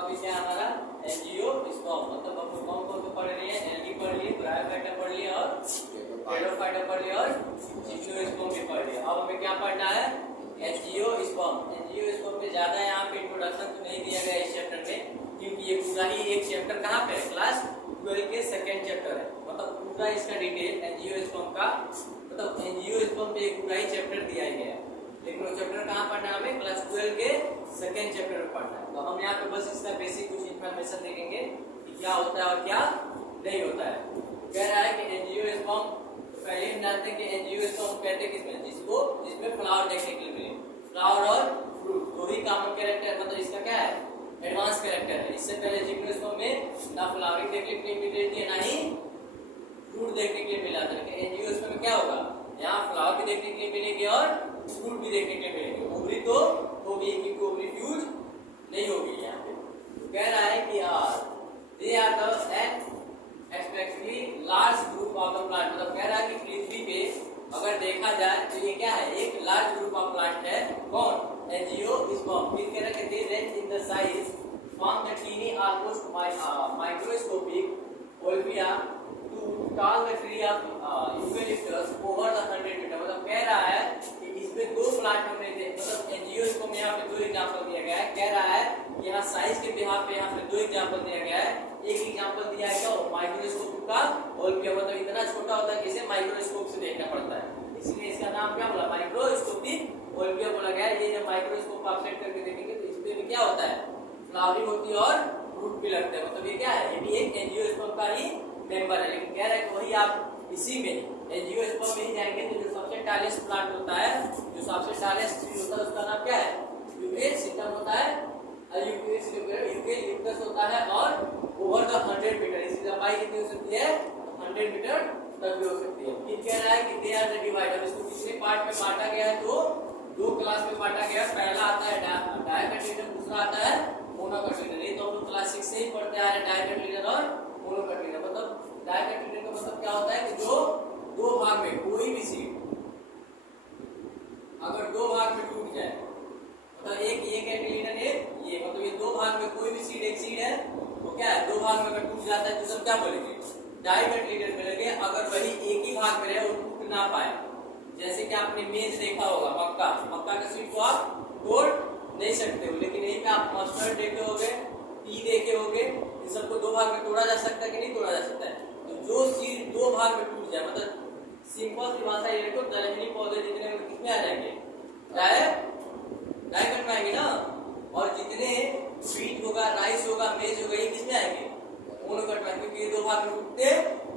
Topic है हमारा angiosperm. मतलब हम कौन कौन को पढ़ रहे हैं, एल्गी पढ़ लिए, ब्रायोफाइटा पढ़ लिया और टेरोफाइटा पढ़ लिया और जिम्नोस्पर्म भी पढ़ लिया। अब हमें क्या पढ़ना है, एंजियोस्पर्म। एंजियोस्पर्म में ज्यादा यहाँ पे इंट्रोडक्शन तो नहीं दिया गया इस चैप्टर में, क्योंकि ये पूरा ही एक चैप्टर कहाँ पे है, क्लास 12 के सेकेंड चैप्टर है। मतलब पूरा इसका डिटेल एंजियोस्पर्म का, मतलब एंजियोस्पर्म पे एक पूरा ही चैप्टर दिया गया है, लेकिन वो चैप्टर कहाँ पढ़ना है, हमें क्लास 12 के सेकेंड चैप्टर में पढ़ना है। तो हम यहाँ पे बस इसका बेसिक कुछ इन्फॉर्मेशन देखेंगे कि क्या होता है और क्या नहीं होता है। कह रहा है कि एंजियोस्पर्म, तो पहले हम जानते हैं कि एंजियोस्पर्म कहते हैं किसमें, जिसमें फ्लावर देखने के लिए मिले। फ्लावर और फ्रूट दो ही कॉमन कैरेक्टर, मतलब इसका क्या है, एडवांस कैरेक्टर है। इससे पहले जिम्नोस्पर्म में ना फ्लावरिंग देखने के लिए मिल रही थी, ना ही फ्रूट देखने के लिए मिला था। लेकिन एंजियोस्पर्म में क्या होगा, यहाँ फ्लावर भी देखने के लिए मिलेंगे और फ्रूट भी देखने के लिए मिलेंगे। ओवरी तो होगी, क्योंकि ओवरी फ्यूज नहीं होगी यहाँ पे। तो कह रहा है कि they are the expectedly large group of the plant. मतलब कह रहा है कि पृथ्वी पे अगर देखा जाए तो ये क्या है, एक लार्ज ग्रुप ऑफ प्लांट है। कौन, एंजियोस्पर्म। फिर कह रहा है कि they range in the size from the tiny almost microscopic Wolffia to tall the tree of eucalyptus over the 100 metre. मतलब कह रहा है कि इसमें दो प्लांट हमने थे, मतलब एंजियोस्पर्म में यहाँ पे दो एग्जांपल दिया गया है। कह रहा है कि यहाँ साइज के बिहाफ पे यहाँ पे दो एग्जांपल दिया गया है। एक एग्जांपल दिया है क्या, माइक्रोस्कोप का ओल्बिया, मतलब इतना छोटा होता है कि इसे माइक्रोस्कोप से देखना पड़ता है, इसलिए इसका नाम क्या बोला, माइक्रोस्कोपिक ओल्बिया बोला गया है। ये जब माइक्रोस्कोप आप सेट करके देखेंगे तो इसमें भी क्या होता है, फ्लावरिंग होती है और फ्रूट भी लगता है। मतलब ये क्या है, ये भी एक एंजियोस्पर्म का ही मेंबर है। लेकिन कह रहा है कि वही आप इसी में एंजियोस्पर्म में ही जाएंगे तो जो सबसे टालेस्ट प्लांट होता है, जो सबसे टालेस्ट ट्री होता है, उसका नाम क्या है, यूकेलिप्टस होता है। यूकेलिप्टस होता है और ओवर द 100 मीटर, इसकी लंबाई कितनी हो सकती है, 100 मीटर तक भी हो सकती है। फिर कह रहा है कि दे आर द डिवाइडर। इसको कितने पार्ट में बांटा गया है, तो दो क्लास में बांटा गया है। पहला आता है डायकटिलिडन, दूसरा आता है मोनोकटिलिडन। ये तो हम लोग क्लास 6 से ही पढ़ते आ रहे हैं, डायकटिलिडन और मोनोकटिलिडन। मतलब डायकटिलिडन का मतलब क्या होता है कि जो दो भाग में कोई भी सीड अगर दो भाग में टूट जाए, मतलब एक ये कैटिलिडन है, ये मतलब ये दो भाग में कोई भी सीड, एक सीड है तो क्या है, दो भाग में अगर टूट जाता है तो सब क्या बोलेंगे, डायकटिलिडन बोलेंगे। अगर वही एक ही भाग में रहे और टूट ना पाए, जैसे कि आपने मेज देखा होगा, मक्का का सीड को आप तोड़ नहीं सकते हो, लेकिन यही पे आप मस्टर्ड देखे होगे, पी देखे होगे, इन सबको दो भाग में तोड़ा जा सकता है कि नहीं तोड़ा जा सकता है। तो जो सीड दो भाग में टूट जाए, मतलब सिंपल सी भाषा ये देखो, दलहनी पौधे जितने कितने आ जाएंगे, डायकट में आएंगे ना, और जितने व्हीट होगा, राइस होगा, मेज होगा, ये किसमें आएंगे, मोनोकट में, क्योंकि ये दो भाग में टूटते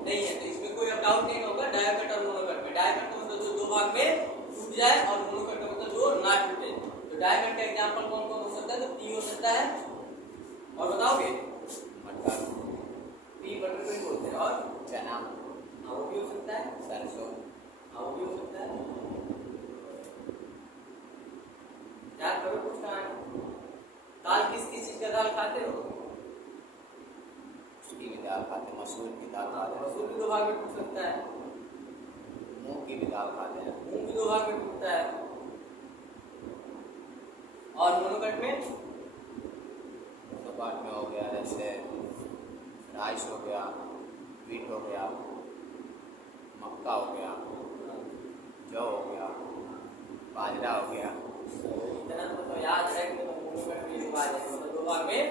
नहीं है। तो इसमें कोई अब डाउट नहीं होगा, डायकट और मोनोकट में। डायकट का मतलब जो दो भाग में टूट जाए और मोनोकट का मतलब जो ना टूटे। तो डायकट का एग्जांपल कौन कौन हो सकता है, तो पी हो सकता है, और बताओगे मटर, पी बटर को बोलते हैं, और चना, हाँ वो भी हो सकता है, सरसों, हाँ वो भी हो सकता है। याद करो कुछ कहानी, दाल किस किस चीज का दाल खाते हो, उसकी भी दाल खाते, मसूर की दाल खाते हैं, मसूर भी दो भाग में टूट सकता है, मूंग की भी दाल खाते हैं, मूंग भी दो भाग में टूटता है। और मोनोकट में हो गया, जैसे राइस हो गया, व्हीट हो गया, मक्का हो गया, जौ हो गया, बाजरा हो गया। इतना तो याद है कि मोनोकट में बात है, मतलब दो भाग में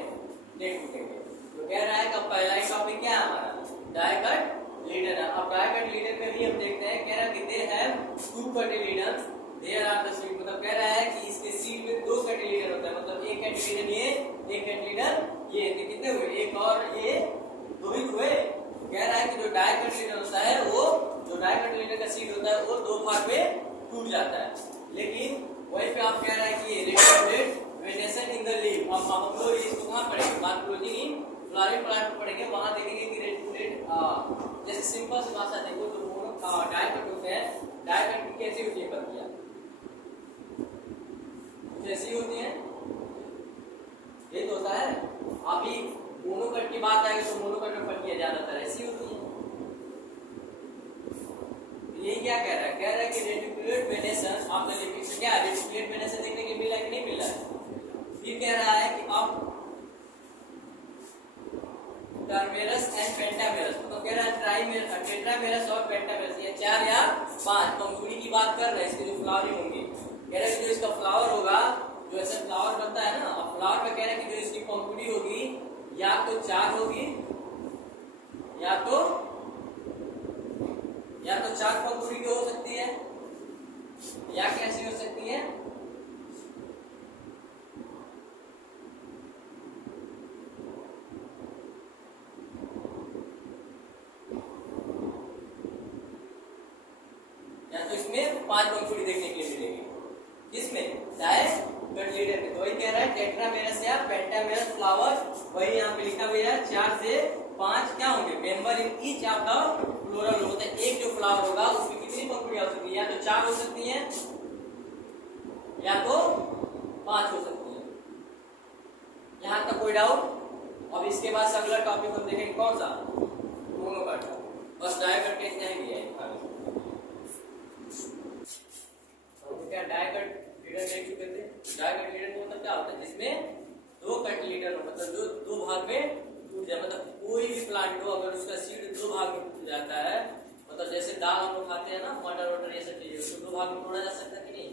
नहीं टूटेंगे। तो कह रहा है कि पहला ही टॉपिक क्या है हमारा, डायकटिलिडन। अब डायकटिलिडन में भी हम देखते हैं, कह रहा है कि they have two cotyledons, there are the seed. मतलब कह रहा है कि इसके सीड में दो कैटिलिडन होता है, मतलब एक कैटिलिडन ये, एक कैटिलिडन ये, तो कितने हुए, एक और ये, दो ही हुए। कह रहा है कि जो डायकटिलिडन होता है, वो जो डायकटिलिडन का सीड होता है वो दो भाग में टूट जाता है। लेकिन वहीं पे आप कह रहा है कि ये रेडिकुलेट वेनेशन इन द लीफ। अब हम लोग इसको कहाँ पढ़ेंगे, मार्कोलॉजी इन फ्लावरिंग प्लांट में पढ़ेंगे, वहां देखेंगे कि रेडिकुलेट, जैसे सिंपल सी भाषा देखो, जो मोनो डायकट होते हैं, डायकट की कैसी होती है पत्तियां, कुछ ऐसी होती है, ये तो होता है। अभी मोनोकट की बात आएगी तो मोनोकट में पत्तियां ज्यादातर ऐसी होती है। ये क्या कह रहा है, कह रहा है कि रेडिकुलेट वेनेशन ऑफ द लीफ, क्या रेडिकुलेट वेनेशन देखने के लिए मिला कि नहीं मिला है। फिर कह रहा है कि अब टर्मेरस एंड पेंटामेरस, तो कह रहा है ट्राइमेरस, टेट्रामेरस और पेंटामेरस, ये 4 या 5 पंखुड़ी की बात कर रहे हैं, इसके जो फ्लावरिंग होंगी। कह रहे हैं कि जो इसका फ्लावर होगा, जो ऐसा फ्लावर बनता है ना, अब फ्लावर में कह रहे हैं कि जो इसकी पंखुड़ी होगी या तो 4 होगी या तो 4 पंखुड़ी की हो सकती है, या कैसी हो सकती है, या तो इसमें 5 पंखुड़ी देखने के लिए मिलेगी। किसमें? डायकटिलीडन में। तो वही कह रहा है टेट्रामेरस या पेंटामेरस फ्लावर, वही यहाँ पे लिखा हुआ है 4 से 5 क्या होंगे, member in each of the floral, होता है एक जो फ्लावर होगा उसमें कितनी पंखुड़ियां हो सकती है, या तो 4 हो सकती हैं या तो 5 हो सकती है। यहाँ तक कोई डाउट? अब इसके बाद अगला टॉपिक हम देखेंगे कौन सा, मोनोकट। बस डायकट के इतना ही दिया है, क्या डायकटिलीडन देख चुके थे। डायकटिलीडन मतलब क्या होता है, जिसमें 2 कैटिलीडन हो, मतलब जो 2 भाग में टूट जाए, मतलब कोई भी प्लांट हो अगर उसका सीड 2 भाग में टूट जाता है, मतलब जैसे दाल हम लोग खाते हैं ना, मटर वटर ये सब चीजें, उसको 2 भाग में तोड़ा जा सकता है कि नहीं,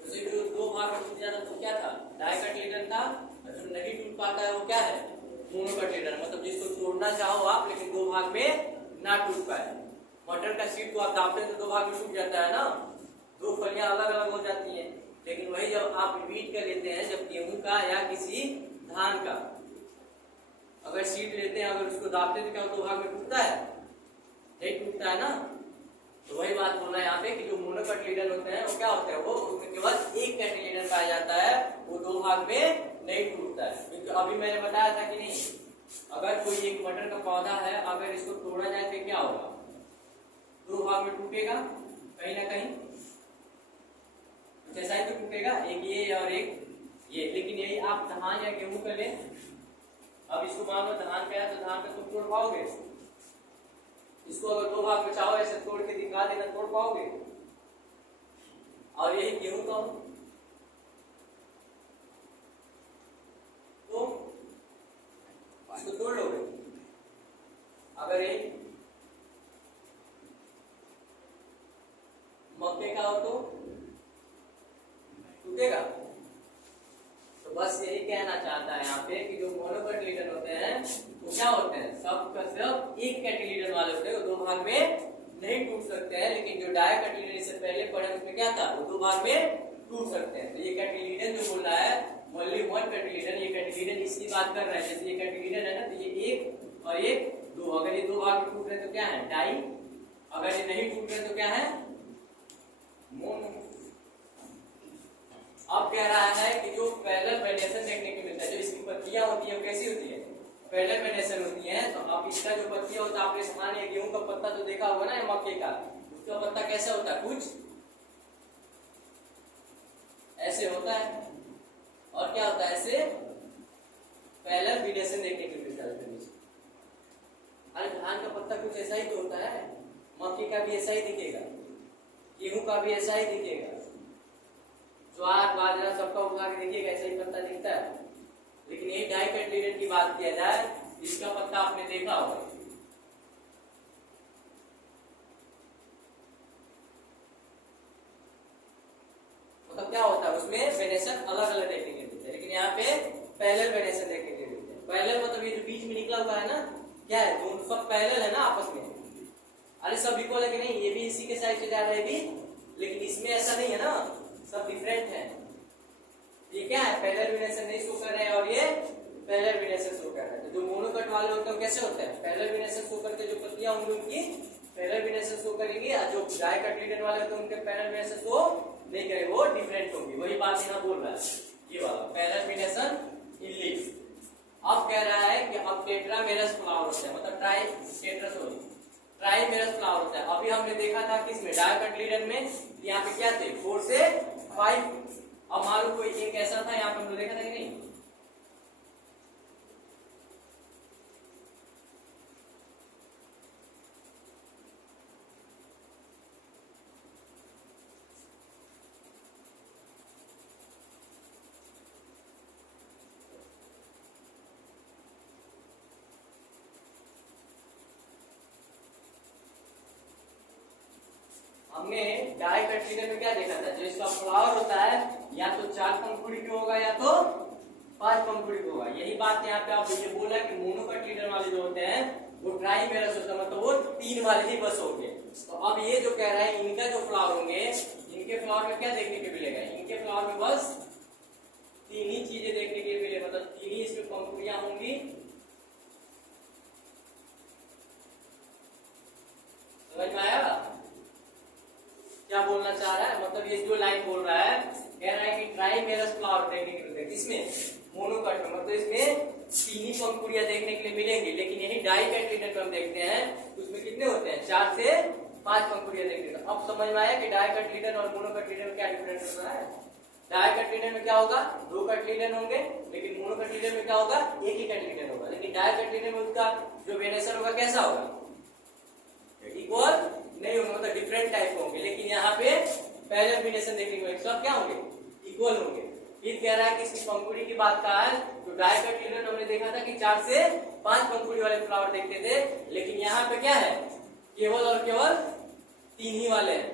जैसे जो 2 भाग में टूट जाता तो क्या था, डायकटिलीडन था, और जो नहीं टूट पाता है वो क्या है, मोनोकटिलीडन, मतलब जिसको तोड़ना चाहो आप लेकिन 2 भाग में ना टूट पाए। मटर का सीड को आप दाबते हैं तो 2 भाग में टूट जाता है ना, 2 फलियां अलग अलग हो जाती हैं, लेकिन वही जब आप रिपीट कर लेते हैं, जब गेहूं का या किसी धान का अगर सीड लेते हैं, अगर उसको दाबते हैं तो क्या 2 भाग में टूटता है, नहीं टूटता है ना। तो वही बात बोलना है यहाँ पे कि जो मोनोकटिलीडन होते हैं वो क्या होते हैं, वो उसमें केवल एक कैटिलीडन पाया जाता है, वो 2 भाग में नहीं टूटता है। क्योंकि अभी मैंने बताया था कि नहीं, अगर कोई एक मटर का पौधा है, अगर इसको तोड़ा जाए तो क्या होगा, 2 भाग में टूटेगा कहीं ना कहीं, जैसा ही तो टूटेगा, एक ये और एक ये। लेकिन यही आप धान या गेहूं का लें, अब इसको मान लो धान का है तो धान का तुम तोड़ पाओगे, इसको अगर 2 भाग में चाहो ऐसे तोड़ के दिखा देना, तोड़ पाओगे। और यही गेहूं का हो तो इसको तोड़ लोगे, अगर यही मक्के का हो तो टूटेगा। तो बस यही कहना चाहता है यहाँ पे कि जो मोनोकटिलीडन होते हैं वो क्या होते हैं, सब का सिर्फ एक कैटिलीडन वाले होते हैं, वो 2 भाग में नहीं टूट सकते हैं। लेकिन जो डायकटिलीडन से पहले पढ़े उसमें क्या था, वो 2 भाग में टूट सकते हैं। तो ये कैटिलीडन जो बोल रहा है ओनली 1 कैटिलीडन, ये कैटिलीडन इसकी बात कर रहा है, जैसे ये कैटिलीडन है ना, तो ये 1 और 2, अगर ये 2 भाग में टूट रहे तो क्या है, डाई, अगर ये नहीं टूट रहे तो क्या है, मोनो। अब कह रहा है कि जो पैरेलल वेनेशन देखने को मिलता है, जो इसकी पत्तियां होती है कैसी होती है, पैरेलल वेनेशन होती है। तो अब इसका जो पत्तियां होता है, आपने धान या गेहूं का पत्ता तो देखा होगा ना, मक्के का, उसका पत्ता कैसा होता है, कुछ ऐसे होता है, और क्या होता है, ऐसे पैरेलल वेनेशन देखने को मिलता है। अरे धान का पत्ता कुछ ऐसा ही तो होता है, मक्के का भी ऐसा ही दिखेगा, गेहूं का भी ऐसा ही दिखेगा, ज्वार बाजरा सबका उठा के देखिएगा ऐसा ही पत्ता दिखता है। लेकिन ये डायकटिलीडन की बात किया जाए, इसका पत्ता आपने देखा होगा, मतलब क्या होता है उसमें वेनेशन अलग अलग देखने के मिलते हैं, लेकिन यहाँ पे पैरेलल वेनेशन देखने के मिलते हैं। पैरेलल मतलब ये जो बीच में निकला हुआ है ना, क्या है, दोनों सब पैरेलल है ना आपस में। अरे सब इक्वल है कि नहीं, ये भी इसी के साइड से जा रहा है भी, लेकिन इसमें ऐसा नहीं है ना, सब डिफरेंट है। ये क्या है, पैरेलल वेनेशन नहीं शो कर रहे हैं और ये पैरेलल वेनेशन शो कर रहे हैं। तो जो मोनोकट वाले होते हैं कैसे होते हैं, पैरेलल वेनेशन शो करके जो पत्तियां होंगी उनकी पैरेलल वेनेशन शो करेंगी, और जो डायकटिलीडन वाले होते हैं उनके पैरेलल वेनेशन शो नहीं करेंगे, वो डिफरेंट होंगी। वही बात यहाँ बोल रहा है, ये वाला पैरेलल वेनेशन इन लीफ। अब कह रहा है कि अब टेट्रामेरस फ्लावर होता है, मतलब ट्राइमेरस फ्लावर होता है। अभी हमने देखा था किसमें, डायकटिलीडन में, यहाँ पे क्या थे, 4 से 5। अब मान लो कोई एक ऐसा था, यहाँ पे हमने देखा था कि नहीं, डाइकोटिलेडन में क्या देखा था, जो इसका फ्लावर होता है या तो 4 पंखुड़ी का होगा या तो 5 पंखुड़ी का होगा। यही बात यहाँ पे आप ये बोला कि मोनोकोटिलेडन वाले जो होते हैं वो ट्राइमेरस होता है, मतलब वो 3 वाले ही बस होंगे। तो अब ये जो कह रहा है इनका जो फ्लावर होंगे, इनके फ्लावर में क्या देखने को मिलेगा, इनके फ्लावर में बस 3 ही चीजें देखने के लिए मिलेगा, मतलब 3 ही इसमें पंखुड़ियां होंगी। समझ में आया क्या बोलना चाह रहा है, मतलब ये जो लाइन बोल रहा है, कह रहा है कि ट्राइमेरस फ्लावर देखने के लिए मिलेगा, किसमें, मोनोकोट में, मतलब इसमें 3 ही पंखुड़ियां देखने के लिए मिलेंगी। लेकिन यही डाइकोटिलेडन में हम देखते हैं उसमें कितने होते हैं, 4 से 5 पंखुड़ियां देखने को। अब समझ में आया कि डाइकोटिलेडन और मोनोकोटिलेडन में क्या डिफरेंस होता है। डाइकोटिलेडन में क्या होगा, 2 कोटिलेडन होंगे, लेकिन मोनोकोटिलेडन में क्या होगा, एक ही कोटिलेडन होगा। लेकिन डाइकोटिलेडन में उसका जो वेनेशन होगा कैसा होगा, इक्वल नहीं होंगे, मतलब डिफरेंट टाइप होंगे। लेकिन यहाँ पे पैरेलल वेनेशन देखने को सब क्या होंगे, इक्वल होंगे। फिर कह रहा है कि इसकी पंखुड़ी की बात का है, तो डाइकोटिलेडन हमने देखा था कि 4 से 5 पंखुड़ी वाले फ्लावर देखते थे, लेकिन यहाँ पे क्या है, केवल और केवल 3 ही वाले हैं।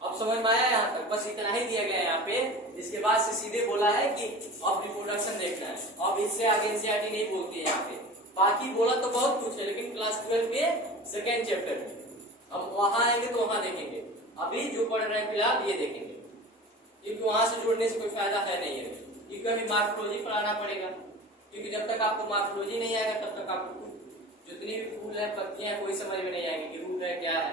अब समझ में आया यहाँ तक, बस इतना ही दिया गया है यहाँ पे। इसके बाद से सीधे बोला है कि अब रिप्रोडक्शन देखना है। अब इससे आगे एनसीईआरटी नहीं बोलती है यहाँ पे, बाकी बोला तो बहुत कुछ है, लेकिन क्लास 12 के 2nd चैप्टर में हम वहां आएंगे तो वहां देखेंगे। अभी जो पढ़ रहे हैं फिलहाल ये देखेंगे, क्योंकि वहां से जोड़ने से कोई फायदा है नहीं है, क्योंकि अभी मार्फोलॉजी पढ़ाना पड़ेगा। क्योंकि जब तक आपको मार्फोलॉजी नहीं आएगा तब तक आपको जितनी भी फूल है पत्तियां हैं कोई समझ में नहीं आएगी कि रूट है क्या है।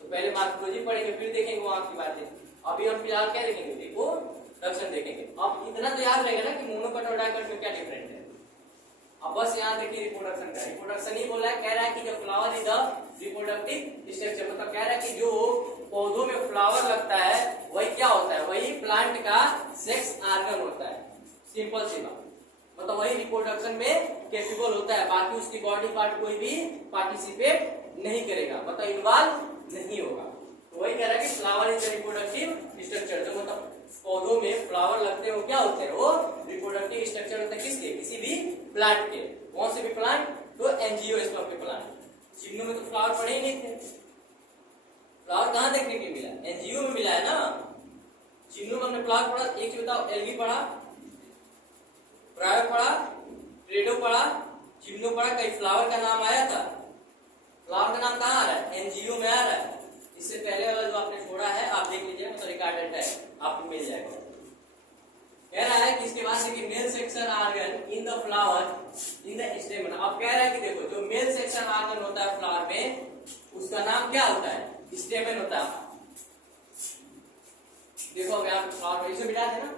तो पहले मार्फोलॉजी पढ़ेंगे फिर देखेंगे वहां की बातें। अभी हम फिलहाल क्या देखेंगे, रिप्रोडक्शन देखेंगे। अब इतना तो याद रहेगा ना कि मोनोकोट और डाइकोट में क्या डिफरेंट है। अब बस यहाँ देखिए रिप्रोडक्शन का, रिप्रोडक्शन ही बोला है, कह रहा है कि जब flower is the reproductive structure, मतलब कह रहा है कि जो पौधों में फ्लावर लगता है वही क्या होता है, वही प्लांट का सेक्स ऑर्गन होता है। सिंपल सी बात, मतलब वही रिप्रोडक्शन में कैपेबल होता है, बाकी उसकी बॉडी पार्ट कोई भी पार्टिसिपेट नहीं करेगा, मतलब इन्वॉल्व नहीं होगा। तो वही कह रहा है कि flower is the reproductive structure, जो मतलब पौधों में फ्लावर लगते हैं वो क्या होते हैं, वो रिप्रोडक्टिव स्ट्रक्चर होता है किसके, किसी भी प्लांट के। कौन से भी प्लांट, तो एंजियोस्पर्म के प्लांट। चिमनों में तो फ्लावर पड़े ही नहीं थे, फ्लावर कहाँ देखने के मिला, एनजीओ में मिला है ना। चिमनों में हमने फ्लावर पढ़ा, एक से बताओ, एल्गी पढ़ा, ब्रायो पढ़ा, ट्रेडो पढ़ा, चिमनो पढ़ा, कहीं फ्लावर का नाम आया था, फ्लावर का नाम कहाँ आ रहा है, एनजीओ में आ रहा है। इससे पहले वाला जो आपने छोड़ा है आप देख लीजिए, मतलब रिकॉर्डेड है, आपको मिल जाएगा। कह रहा है कि इसके बाद देखिए male section organ in the flower in the stamen. अब कह रहा है कि देखो जो मेल सेक्शन ऑर्गन होता है फ्लावर में उसका नाम क्या होता है, स्टेमन होता है। देखो अगर आप फ्लावर इसे मिटा देना,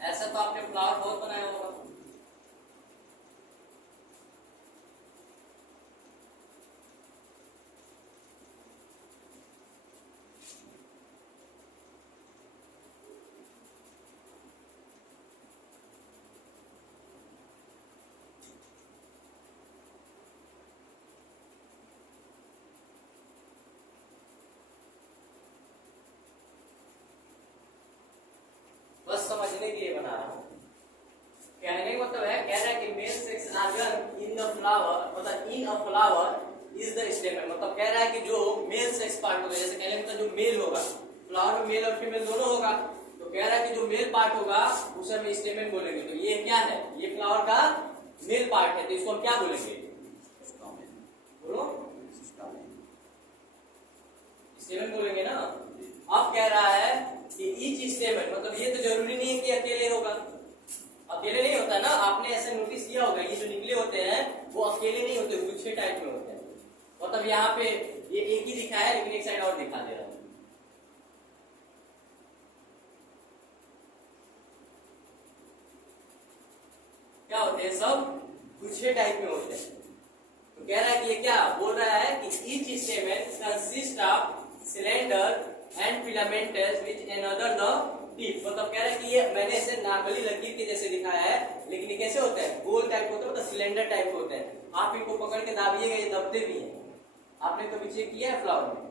ऐसा तो आपने फ्लावर बहुत बनाया होगा। बस समझने के लिए बना रहा हूं, कहने का मतलब है, कह रहा है कि male sex organ in the flower, मतलब in a flower is the stamen, मतलब कह रहा है कि जो मेल सेक्स पार्ट होगा, जैसे कहने मतलब जो मेल होगा, फ्लावर में मेल और फीमेल दोनों होगा, तो कह रहा है कि जो मेल पार्ट होगा उसे हम स्टेमन बोलेंगे। तो ये क्या है, ये फ्लावर का मेल पार्ट है, तो इसको हम क्या बोलेंगे, बोलो स्टेमन बोलेंगे ना। अब कह रहा है कि ईच स्टेमन, मतलब ये तो जरूरी नहीं है कि अकेले होगा, अकेले नहीं होता ना, आपने ऐसे नोटिस किया होगा ये जो निकले होते हैं वो अकेले नहीं होते, गुच्छे टाइप में होते हैं। मतलब यहाँ पे ये एक ही दिखा है लेकिन एक साइड और दिखा दे रहा है। क्या होते हैं, सब गुच्छे टाइप में होते हैं। तो कह रहा है कि ये क्या बोल रहा है कि each स्टेमन consist of cylinder and filamentous which another the tip. मतलब कह रहा है कि ये मैंने इसे नागली लकीर के जैसे दिखाया है, लेकिन ये कैसे होते हैं, गोल टाइप होते हैं, मतलब सिलेंडर टाइप होते हैं। आप इनको पकड़ के दाबिएगा, ये दबते भी हैं। आपने कभी चेक किया है फ्लावर में?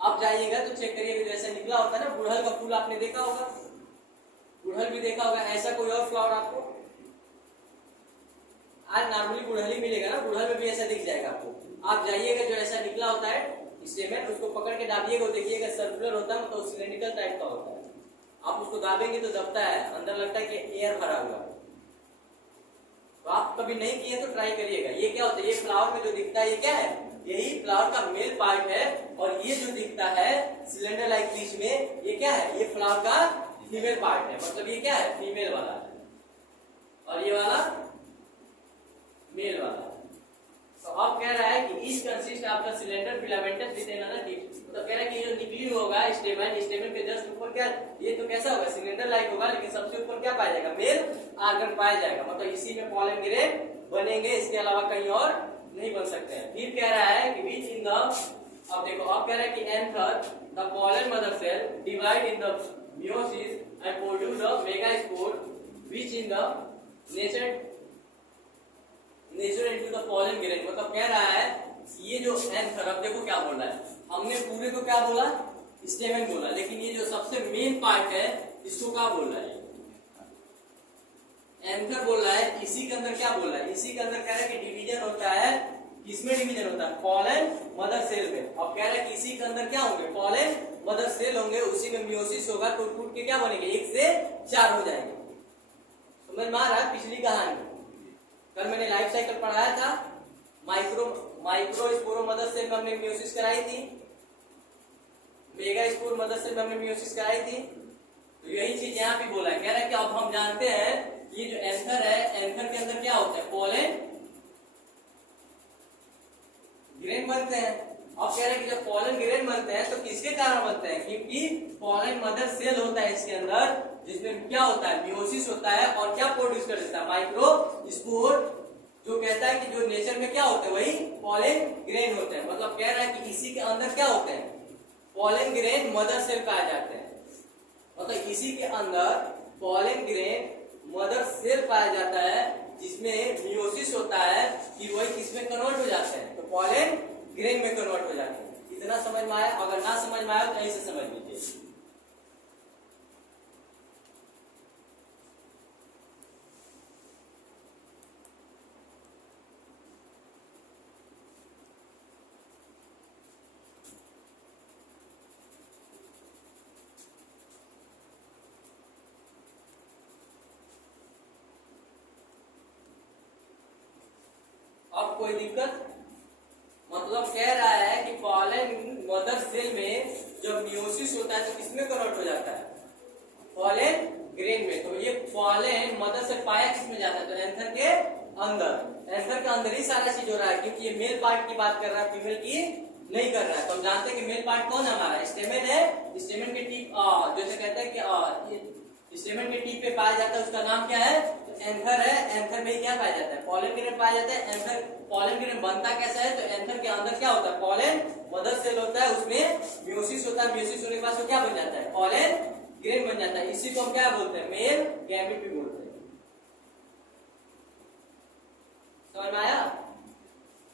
आप जाइएगा तो चेक करिएगा, जैसे निकला होता है ना, गुड़हल का फूल आपने देखा होगा, गुड़हल भी देखा होगा। ऐसा कोई और फ्लावर आपको आज नॉर्मली गुड़हल ही मिलेगा ना, गुड़हल में भी ऐसा दिख जाएगा आपको। आप जाइएगा, जो ऐसा निकला होता है स्टेमन, उसको पकड़ के दाबिएगा, देखिएगा सर्कुलर होता है, मतलब सिलेंड्रिकल टाइप का होता है। आप उसको दाबेंगे तो दबता है, अंदर लगता है कि एयर भरा हुआ है। तो आप कभी नहीं किए तो ट्राई करिएगा। ये क्या होता है, ये फ्लावर में जो दिखता है ये क्या है, यही फ्लावर का मेल पार्ट है। और ये जो दिखता है सिलेंडर लाइक बीच में, ये क्या है, ये फ्लावर का फीमेल पार्ट है। मतलब ये क्या है, फीमेल वाला है, और ये वाला मेल वाला। तो अब कह रहा है कि इस consist of the cylinder filamentous with another tip. तो कह रहा है कि जो निकली होगा स्टेमन, स्टेमन के जस्ट ऊपर क्या, ये तो कैसा होगा, सिलेंडर लाइक होगा, लेकिन सबसे ऊपर क्या पाया जाएगा, मेल आर्गन पाया जाएगा। मतलब इसी में पॉलन ग्रेन बनेंगे, इसके अलावा कहीं और नहीं बन सकते हैं। फिर कह रहा है कि बीच इन द, अब देखो अब कह रहा है कि anther the pollen mother cell divide in the meiosis and produce the megaspore which in the nature into the pollen grain. मतलब कह रहा है ये जो एंथर, अब देखो क्या बोल रहा है, हमने पूरे को क्या बोला, स्टेमन बोला, लेकिन ये जो सबसे मेन पार्ट है इसको क्या बोल रहा है, एंथर बोल रहा है। इसी के अंदर क्या बोल रहा है, इसी के अंदर कह रहा है कि डिवीजन होता है, किसमें डिवीजन होता है, पॉलन मदर सेल में। अब कह रहा है कि इसी के अंदर क्या होंगे, पॉलन मदर सेल होंगे, उसी में मियोसिस होगा, टूट टूट के क्या बनेंगे, 1 से 4 हो जाएंगे। समझ में आ रहा है पिछली कहानी? कल मैंने लाइफ साइकिल पढ़ाया था, माइक्रोस्पोर मदर सेल में हमने मियोसिस कराई थी, मेगास्पोर मदर सेल में हमने मियोसिस कराई थी। तो यही चीज यहाँ भी बोला है, कह रहा है कि अब हम जानते हैं ये जो एंथर है, एंथर के अंदर क्या होता है, पॉलन ग्रेन बनते हैं। अब कह रहे हैं कि जब पॉलन ग्रेन बनते हैं तो किसके कारण बनते हैं, क्योंकि पॉलन मदर सेल होता है इसके अंदर, जिसमें क्या होता है, मियोसिस होता है, और क्या प्रोड्यूस कर देता है, माइक्रोस्पोर, जो कहता है कि जो नेचर में क्या होते हैं वही पॉलन ग्रेन होते हैं। मतलब कह रहा है कि इसी के अंदर क्या होते हैं, पॉलन ग्रेन मदर सेल पाए जाते हैं। मतलब इसी के अंदर पॉलन ग्रेन मदर सेल पाया जाता है, जिसमें मियोसिस होता है, कि वही किसमें कन्वर्ट हो जाते हैं, तो पॉलन ग्रेन में कन्वर्ट हो जाते हैं। इतना समझ में आया? अगर ना समझ में आया तो ऐसे समझ लीजिए। अब कोई दिक्कत? मतलब कह रहा है कि पॉलन मदर सेल में जब मियोसिस होता है तो किसमें कन्वर्ट हो जाता है, पॉलन ग्रेन में। तो ये पॉलन मदर से पाया किसमें जाता है, तो एंथर के अंदर। एंथर के अंदर ही सारा चीज हो रहा है, क्योंकि ये मेल पार्ट की बात कर रहा है, फीमेल की नहीं कर रहा है। तो हम जानते हैं कि मेल पार्ट कौन है हमारा, स्टेमन है। स्टेमन के टीप, जैसे कहते हैं कि स्टेमन के टीप पे पाया जाता है, उसका नाम क्या है, एंथर है। एंथर में क्या पाया जाता है, पॉलन ग्रेन पाया जाता है। एंथर पॉलन ग्रेन बनता कैसा है, तो एंथर के अंदर क्या होता है, पॉलन मदर सेल होता है, उसमें मियोसिस होता है। मियोसिस होने के बाद वो क्या बन जाता है, पॉलन ग्रेन बन जाता है। इसी को हम क्या बोलते हैं, मेल गैमेट भी बोलते हैं। समझ में आया?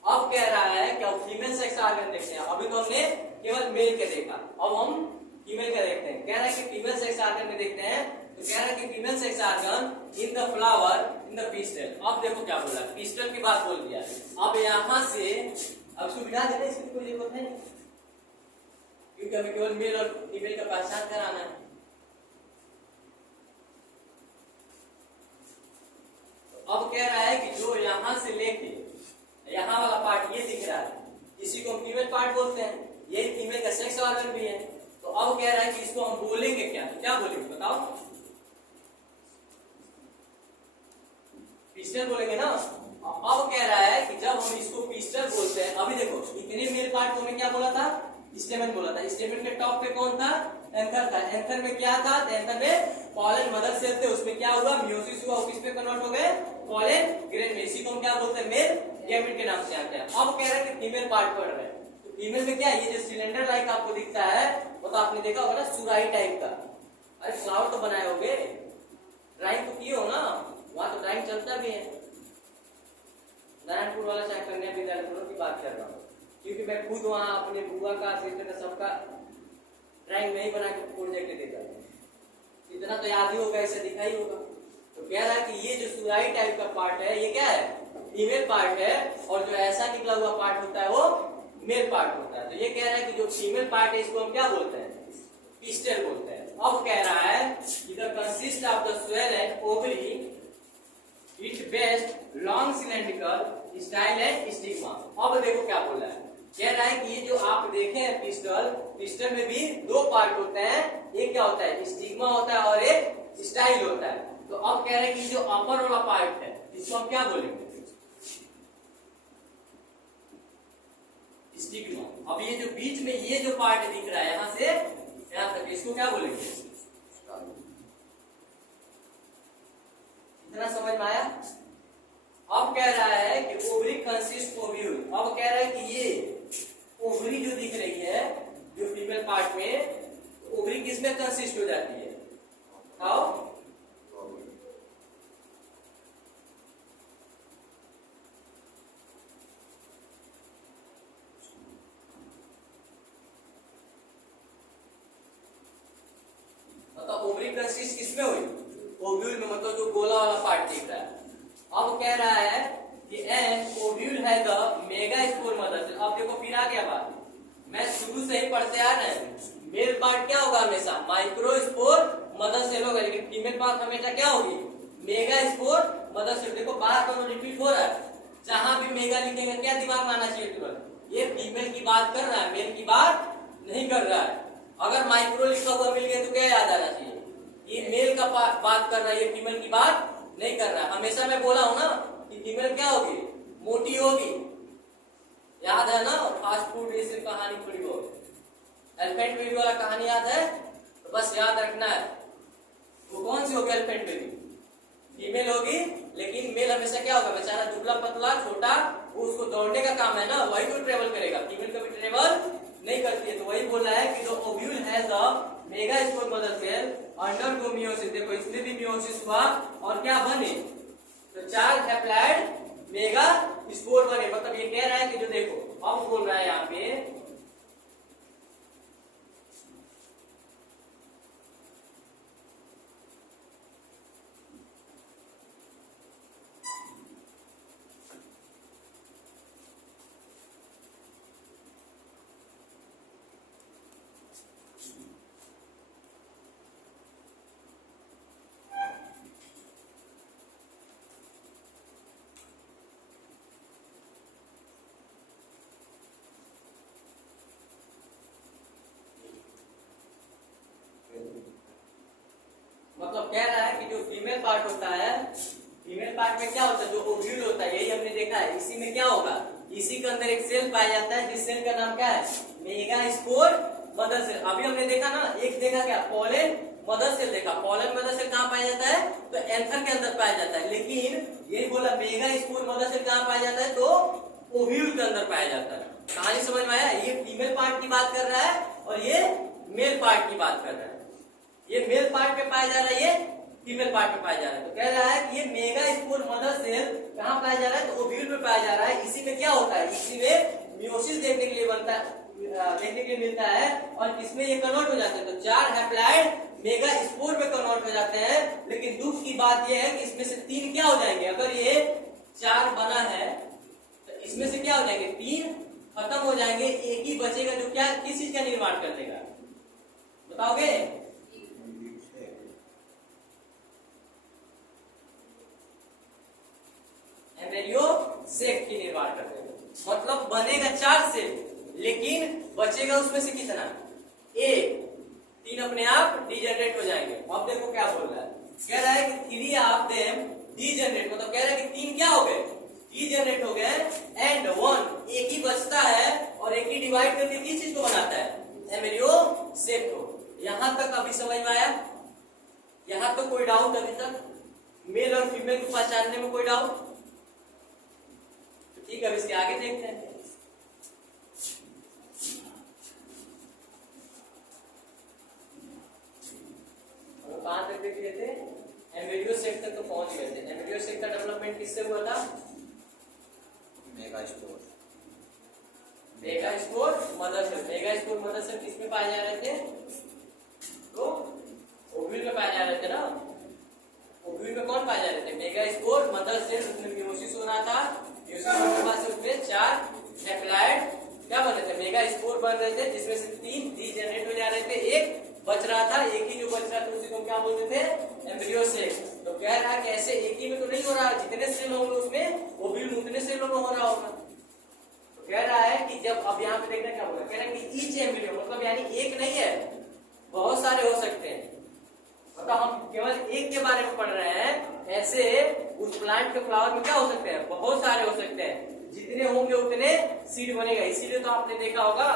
अब कह रहा है कि अब फीमेल सेक्स ऑर्गन देखते हैं। अभी तो हमने केवल मेल के देखा, अब हम फीमेल का देखते हैं। कह रहा है कि फीमेल सेक्स ऑर्गन में देखते हैं, तो कह रहा है कि female sex organ in the flower in the pistol. अब देखो क्या बोला, पिस्टल की बात बोल दिया। अब यहां से अब इसको बिठा देते, इसकी कोई जरूरत नहीं, क्योंकि हमें केवल मेल और फीमेल का पहचान कराना है। तो अब कह रहा है कि जो यहां से लेके यहां वाला पार्ट ये दिख रहा है, इसी को हम फीमेल पार्ट बोलते हैं। ये फीमेल का सेक्स ऑर्गन भी है। तो अब कह रहा है कि इसको हम बोलेंगे क्या, क्या बोलेंगे बताओ, पिस्टल बोलेंगे ना। अब कह रहा है कि जब हम इसको पिस्टल बोलते हैं, अभी देखो इतने मेल पार्ट को हमें क्या बोला था, स्टेमन बोला था। स्टेमन के टॉप पे कौन था, एंथर था। एंथर में क्या था, एंथर में पॉलन मदर सेल थे, उसमें क्या हुआ, मियोसिस हुआ, किस पे कन्वर्ट हो गए, पॉलन ग्रेन में। इसी को हम क्या बोलते हैं, मेल गैमेट के नाम से आते हैं। अब कह रहा है कि फीमेल पार्ट पढ़ रहे हैं, तो फीमेल में क्या है, ये जो सिलेंडर लाइक आपको दिखता है वो तो आपने देखा होगा ना, सुराही टाइप का। अरे फ्लावर तो बनाए होगे, ड्राइंग तो किए हो ना, वहां तो ड्राइंग चलता भी है। नारायणपुर वाला चाहे कन्या विद्यालय की बात कर रहा हूँ, क्योंकि मैं खुद वहां अपने बुआ का, सिस्टर का, सबका ड्राइंग में ही बना के प्रोजेक्ट देता हूँ। इतना तो याद ही होगा, इसे दिखा ही होगा। तो कह रहा है कि ये जो सुराही टाइप का पार्ट है ये क्या है, फीमेल पार्ट है, और जो ऐसा निकला हुआ पार्ट होता है वो मेल पार्ट होता है। तो ये कह रहा है कि जो फीमेल पार्ट है इसको हम क्या बोलते हैं, पिस्टल बोलते हैं। अब कह रहा है कि the consist of the swell and ovary it best long cylindrical style and stigma. अब देखो क्या बोला है, कह रहा है कि ये जो आप देखे हैं पिस्टल, पिस्टल में भी दो पार्ट होते हैं, एक क्या होता है, स्टिग्मा होता है और एक स्टाइल होता है। तो अब कह रहे हैं कि जो अपर वाला पार्ट है इसको हम क्या बोलेंगे, स्टिग्मा। अब ये जो बीच में ये जो पार्ट दिख रहा है यहाँ से यहाँ तक, इसको क्या बोलेंगे, इतना समझ में आया। अब कह रहा है कि ओवरी कंसिस्ट ओव्यूल। अब कह रहा है कि ये ओवरी जो दिख रही है जो फीमेल पार्ट में, ओवरी किसमें कंसिस्ट हो जाती है, हाउ, मतलब ओवरी कंसिस्ट किसमें हुई, ओव्यूल में, मतलब जो गोला वाला पार्ट दिख रहा है। अब कह रहा है कि एन ओव्यूल है the mega spore mother cell. अब देखो फिर आ गया बात, मैं शुरू से ही पढ़ते आ रहे हैं, मेल पार्ट क्या होगा हमेशा, माइक्रो स्पोर मदर सेल होगा, लेकिन फीमेल पार्ट हमेशा क्या होगी, मेगा स्पोर मदर सेल। देखो बार बार रिपीट हो रहा है, जहां भी मेगा लिखेंगे क्या दिमाग में आना चाहिए तुरंत, ये फीमेल की बात कर रहा है, मेल की बात नहीं कर रहा है। अगर माइक्रो लिखा हुआ मिल गया तो क्या याद आना चाहिए, ये मेल का बात कर रहा है, ये फीमेल की बात नहीं कर रहा है। हमेशा मैं बोला हूं ना कि फीमेल क्या होगी, मोटी होगी, याद है ना, फास्ट फूड ये सिर्फ कहानी थोड़ी होगी, एलिफेंट बेबी वाला कहानी याद है, तो बस याद रखना है। वो कौन सी होगी एलिफेंट बेबी, फीमेल होगी, लेकिन मेल हमेशा क्या होगा, बेचारा दुबला पतला छोटा, वो उसको दौड़ने का काम है ना, वही तो ट्रेवल करेगा, फीमेल कभी ट्रेवल नहीं करती है। तो वही बोल रहा है कि जो ovule has a mega spore mother cell undergo meiosis. देखो इसमें भी मियोसिस हुआ और क्या बने, तो 4 हैप्लॉइड मेगा स्पोर बने। मतलब ये कह रहा है कि जो देखो अब बोल रहा है यहाँ पे, मतलब कह रहा है कि जो फीमेल पार्ट होता है, फीमेल पार्ट में क्या होता है, जो ओव्यूल होता है, यही हमने देखा है, इसी में क्या होगा, इसी के अंदर एक सेल पाया जाता है, जिस सेल का नाम क्या है, मेगा स्पोर मदर सेल। अभी हमने देखा ना, एक देखा क्या, पोलन मदर सेल देखा, पोलन मदर सेल कहाँ पाया जाता है, तो एंथर के अंदर पाया जाता है, लेकिन ये बोला मेगा स्पोर मदर सेल कहाँ पाया जाता है, तो ओव्यूल के अंदर पाया जाता है। कहानी समझ में आया, ये फीमेल पार्ट की बात कर रहा है और ये मेल पार्ट की बात कर रहा है। ये मेल पार्ट पे पाया जा रहा है, ये फीमेल पार्ट पे पाया जा रहा है। तो कह रहा है कि ये मेगा स्पोर मदर सेल कहाँ पाया जा रहा है, तो ओव्यूल में पाया जा रहा है। इसी में क्या होता है, इसी में मियोसिस देखने के लिए बनता है, देखने के लिए मिलता है, और इसमें ये कन्वर्ट हो जाते हैं। तो 4 हैप्लॉइड मेगा स्पोर में कन्वर्ट हो जाते हैं। लेकिन दुख की बात यह है कि इसमें से 3 क्या हो जाएंगे, अगर ये 4 बना है तो इसमें से क्या हो जाएंगे, 3 खत्म हो जाएंगे, एक ही बचेगा जो क्या, किस चीज का निर्माण कर देगा, बताओगे, एम्ब्रियो सेक की निर्माण कर देगा। मतलब बनेगा 4 सेल, लेकिन बचेगा उसमें से कितना, 1, 3 अपने आप डीजनरेट हो जाएंगे। अब देखो क्या बोल रहा है, कह रहा है कि 3 ऑफ देम डीजनरेट, मतलब कह रहा है कि 3 क्या हो गए, डीजनरेट हो गए, एंड 1 एक ही बचता है, और एक ही डिवाइड करके किस चीज को बनाता है, एम्ब्रियो सेक को। यहां तक अभी समझ में आया, यहां तक कोई डाउट अभी तक, मेल और फीमेल को पहचानने में कोई डाउट, ठीक है, अब इसके आगे देखते हैं। कहाँ तक देख लिए थे, एम्ब्रियो सेक तक तो पहुंच गए थे। एम्ब्रियो सेक का डेवलपमेंट किससे हुआ था, megaspore mother cell. Megaspore mother cell किसमें पाए जा रहे थे, तो ओव्यूल में पाए जा रहे थे ना। ओव्यूल में कौन पाए जा रहे थे, मेगास्पोर मदर सेल, उसमें म्यूसिस हो रहा था। म्यूसिस होने के बाद उसमें 4 हैप्लॉइड क्या बन रहे थे, मेगास्पोर बन रहे थे, जिसमें से 3 डीजेनरेट हो जा रहे थे, एक बच रहा था। एक ही जो बच रहा था उसी को क्या बोलते थे, एम्ब्रियो सेल। तो कह रहा है कि ऐसे एक ही में तो नहीं हो रहा, जितने सेल होंगे उसमें ओव्यूल में उतने सेलों में हो रहा होगा। तो कह रहा है कि जब, अब यहाँ पे देखना क्या बोला, कह रहा है कि ईच एम्ब्रियो मतलब यानी एक नहीं है, बहुत सारे हो सकते हैं। मतलब हम केवल एक के बारे में पढ़ रहे हैं, ऐसे उस प्लांट के फ्लावर में क्या हो सकते हैं, बहुत सारे हो सकते हैं। जितने होंगे उतने सीड बनेगा। इसीलिए तो आपने देखा होगा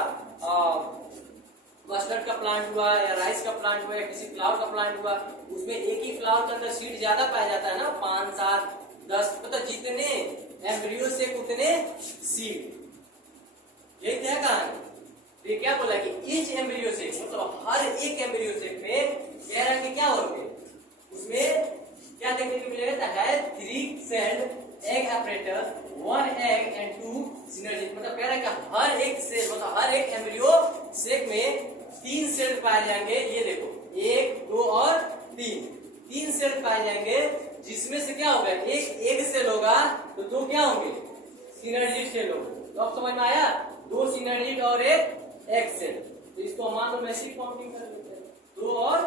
मस्टर्ड का प्लांट हुआ या राइस का प्लांट हुआ या किसी फ्लावर का प्लांट हुआ, उसमें एक ही फ्लावर के अंदर सीड ज्यादा पाया जाता है ना, 5, 7, 10, मतलब जितने एम्ब्रियो से उतने सीड। यही है कहानी। ये क्या बोला कि ईच एम्ब्रियो से मतलब हर एक एम्ब्रियो से में कह रहा है कि क्या होंगे, उसमें क्या देखने को मिलेगा, है 3 sailed egg apparatus, 1 egg and 2 synergy। मतलब कह रहा है कि हर एक सेल मतलब हर एक एम्ब्रियो सेक में 3 सेल पाए जाएंगे। ये देखो 1, 2 और 3 सेल पाए जाएंगे, जिसमें से क्या होगा, एक एग सेल होगा तो 2 क्या होंगे, सिनर्जी सेल होंगे। तो अब समझ में आया, 2 सिनर्जी और एक एग सेल। तो इसको मान लो मैसिव काउंटिंग कर लेते हैं, 2 और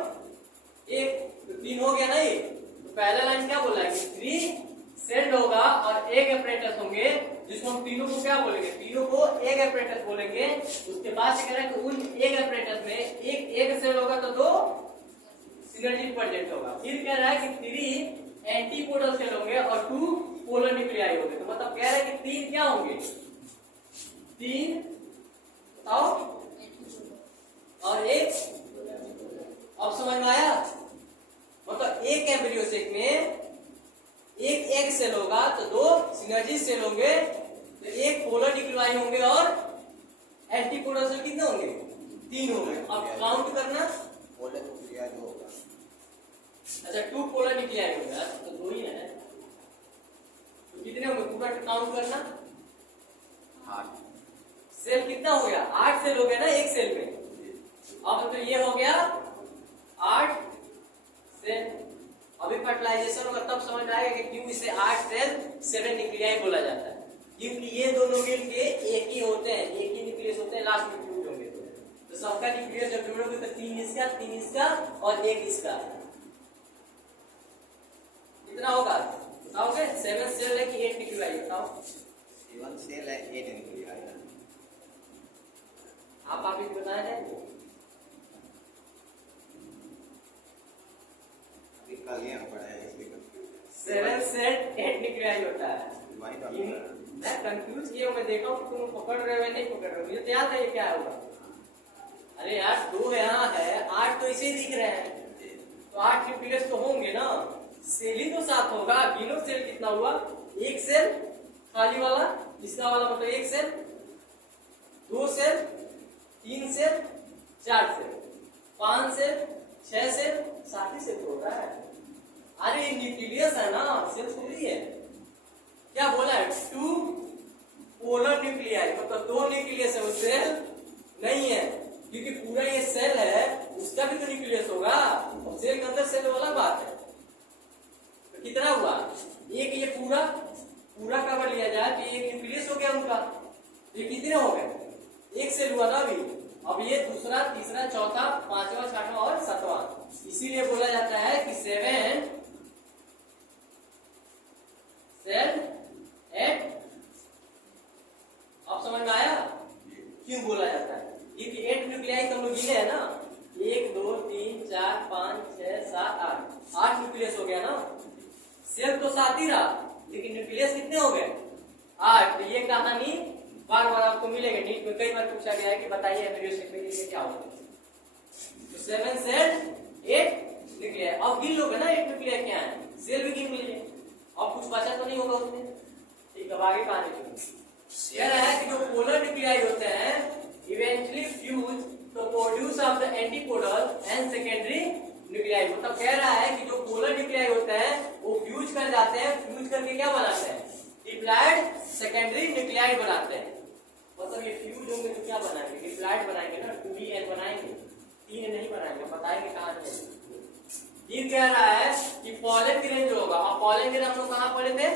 1 तो 3 हो गया ना। ये तो पहला लाइन क्या बोला है कि 3 सेल होगा और एग apparatus होंगे, जिसको हम तीनों को क्या बोलेंगे, तीनों को एग apparatus बोलेंगे। उसके बाद से कह रहा है कि उन एग apparatus में एक एग सेल होगा तो 2 सिनर्जी प्रेजेंट होगा। फिर कह रहा है कि 3 एंटीपोडल सेल होंगे और 2 पोलर न्यूक्लियाई होंगे। तो मतलब कह रहा है कि 3 क्या होंगे, 3 बताओ और 1। अब समझ में आया, मतलब एक एम्ब्रियो सेक में एक एग सेल होगा तो 2 सिनर्जी सेल होंगे, तो एक पोलर न्यूक्लियाई होंगे और एंटीपोडल सेल कितने होंगे, 3 होंगे। अब काउंट करना, पोलर न्यूक्लियाई 2 होगा। अच्छा 2 पोलर न्यूक्लियाई होंगे, तो 2 ही है, तो कितने होंगे पूरा काउंट करना, 8 सेल कितना हो गया, 8 सेल हो गया ना एक सेल में। अब तो ये हो गया 8 सेल। अभी फर्टिलाइजेशन होगा तब समझ में आएगा कि क्यों इसे 8 सेल 7 न्यूक्लियाई बोला जाता है, क्योंकि ये दोनों मिलके एक ही होते हैं, एक ही न्यूक्लियस होते हैं, लास्ट में फ्यूज होंगे। तो सबका न्यूक्लियस जब जोड़ोगे तो 3 इसका 3 इसका और 1 इसका, कितना होगा बताओगे, 7 सेल है कि 8 न्यूक्लियाई, बताओ 7 सेल है 8 न्यूक्लियाई। आप ही बताया जाए, कल पड़ा है, 7 सेल 8 न्यूक्लियाई होता है। वही तो मैं कंफ्यूज किया हूँ, मैं देखा हूँ तुम पकड़ रहे हो या नहीं पकड़ रहे हो, मुझे तो याद है ये क्या होगा। अरे यार 2 यहाँ है, 8 तो इसे ही दिख रहे हैं, तो 8 न्यूक्लियस तो होंगे ना, सेल ही तो 7 होगा। गिनो सेल कितना हुआ, 1 सेल खाली वाला, इसका वाला मतलब 1 cell, 2 cell, 3 cell, 4 cell, 5 cell, 6 cell, 7 ही सेल तो होता है। अरे न्यूक्लियस है ना, सेल थोड़ी है। क्या बोला है, 2 पोलर न्यूक्लियाई मतलब 2 न्यूक्लियस है, वो सेल नहीं है, क्योंकि पूरा ये सेल है उसका भी तो न्यूक्लियस होगा, और सेल के अंदर सेल वाला बात है। तो कितना हुआ, एक ये पूरा कवर लिया जाए तो एक न्यूक्लियस हो गया उनका, ये कितने हो गए, एक सेल हुआ ना अभी। अब ये दूसरा, तीसरा, चौथा, 5वां, 6वां और 7वां, इसीलिए बोला जाता है कि 7 सेल 8। अब समझ में आया क्यों बोला जाता है, क्योंकि 8 न्यूक्लियाई तो हम लोग गिने है ना, 1 2 3 4 5 6 7 8 न्यूक्लियस हो गया ना। सेल तो 7 ही रहा, लेकिन न्यूक्लियस कितने हो गए, 8। तो ये कहानी बार बार आपको मिलेगा, नीट में कई बार पूछा गया है कि बताइए एम्ब्रियो सेक में ये क्या होगा। तो 7 सेल 8 न्यूक्लियाई। अब गिन लोगे ना 8 न्यूक्लियाई क्या है, सेल भी गिन लीजिए, अब कुछ बचा तो नहीं होगा उसमें। ठीक है, आगे कहानी चलिए। कह रहा है कि जो पोलर न्यूक्लियाई होते हैं इवेंचुअली फ्यूज तो produce of the antipodal end secondary nuclei, मतलब कह रहा है कि जो पोलर न्यूक्लियाई होते हैं वो फ्यूज कर जाते हैं, फ्यूज करके क्या बनाते हैं, डिप्लॉयड सेकेंडरी न्यूक्लियाइड बनाते हैं। मतलब ये फ्यूज होंगे तो क्या बनाएंगे, डिप्लॉयड बनाएंगे ना, 2D बनाएंगे, 3 नहीं बनाएंगे, बताएंगे कहां से। ये कह रहा है कि पॉलन ग्रेन जो होगा, और पॉलन ग्रेन हम लोग कहां पढ़े थे,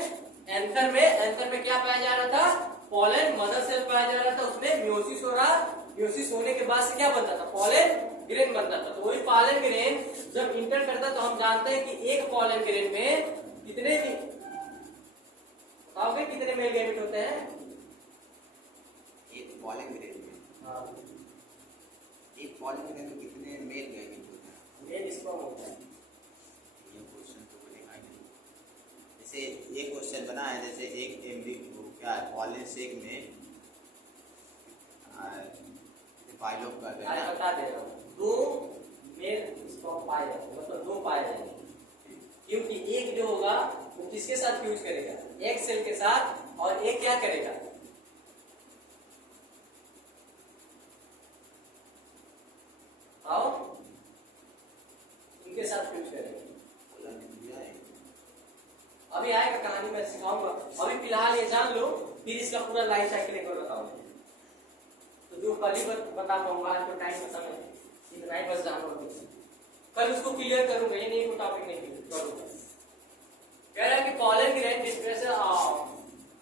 एंथर में। एंथर में क्या पाया जा रहा था, पॉलन मदर सेल पाया जा रहा था, उसमें म्योसिस हो रहा, म्योसिस होने के बाद से क्या बनता था, पॉलन ग्रेन बनता था। तो वही पॉलन ग्रेन जब इंटर करता तो हम जानते हैं कि एक पॉलन ग्रेन में कितने भी बताओगे कितने मेल गैमेट होते हैं, एक पॉलन ग्रेन में, हाँ, एक पॉलन ग्रेन में कितने मेल गैमेट होते हैं, मेल स्पर्म होता है। ये क्वेश्चन तो बोलेगा ही नहीं। जैसे एक क्वेश्चन बना है, जैसे एक एम्ब्रियो क्या है, पॉलन सेक में फाइलों का अरे बता दे रहा हूँ, 2 मेल स्पर्म पाए जाते हैं, मतलब 2 पाए जाएंगे, क्योंकि एक जो होगा वो किसके साथ फ्यूज करेगा, एक सेल के साथ, और एक क्या करेगा, आओ उनके साथ फ्यूज करेगा। अभी आएगा, कहानी मैं सिखाऊंगा, अभी फिलहाल ये जान लो, फिर इसका पूरा लाइफ साइकिल एक बार बताऊंगा। तो जो कल ही बता पाऊंगा, आज तो टाइम खत्म है, इतना ही बस जानूंगा, कल उसको क्लियर करूंगा, ये नहीं टॉपिक नहीं करूंगा। कह रहा है कि pollen grain displace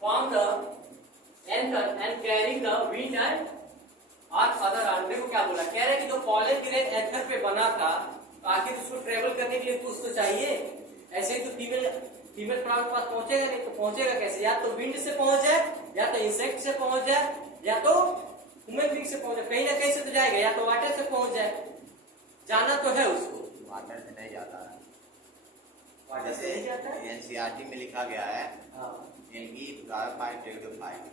form the anther and carrying the wind and और अदर आर्म। देखो क्या बोला, कह रहा है कि जो पॉलन ग्रेन एंथर पे बना था, आखिर उसको ट्रेवल करने के लिए कुछ तो चाहिए, ऐसे ही तो फीमेल प्लांट के पास पहुंचेगा नहीं, तो पहुंचेगा कैसे, या तो विंड से पहुंच जाए, या तो इंसेक्ट से पहुंच जाए, या तो ह्यूमन बीइंग से पहुंच जाए, कहीं ना कहीं से तो जाएगा, या तो वाटर से पहुंच जाए, जाना तो है उसको, वाटर से नहीं जाता है, वाटर से नहीं जाता है। एनसीईआरटी में लिखा गया है हाँ, इनकी टेक्नोफाइट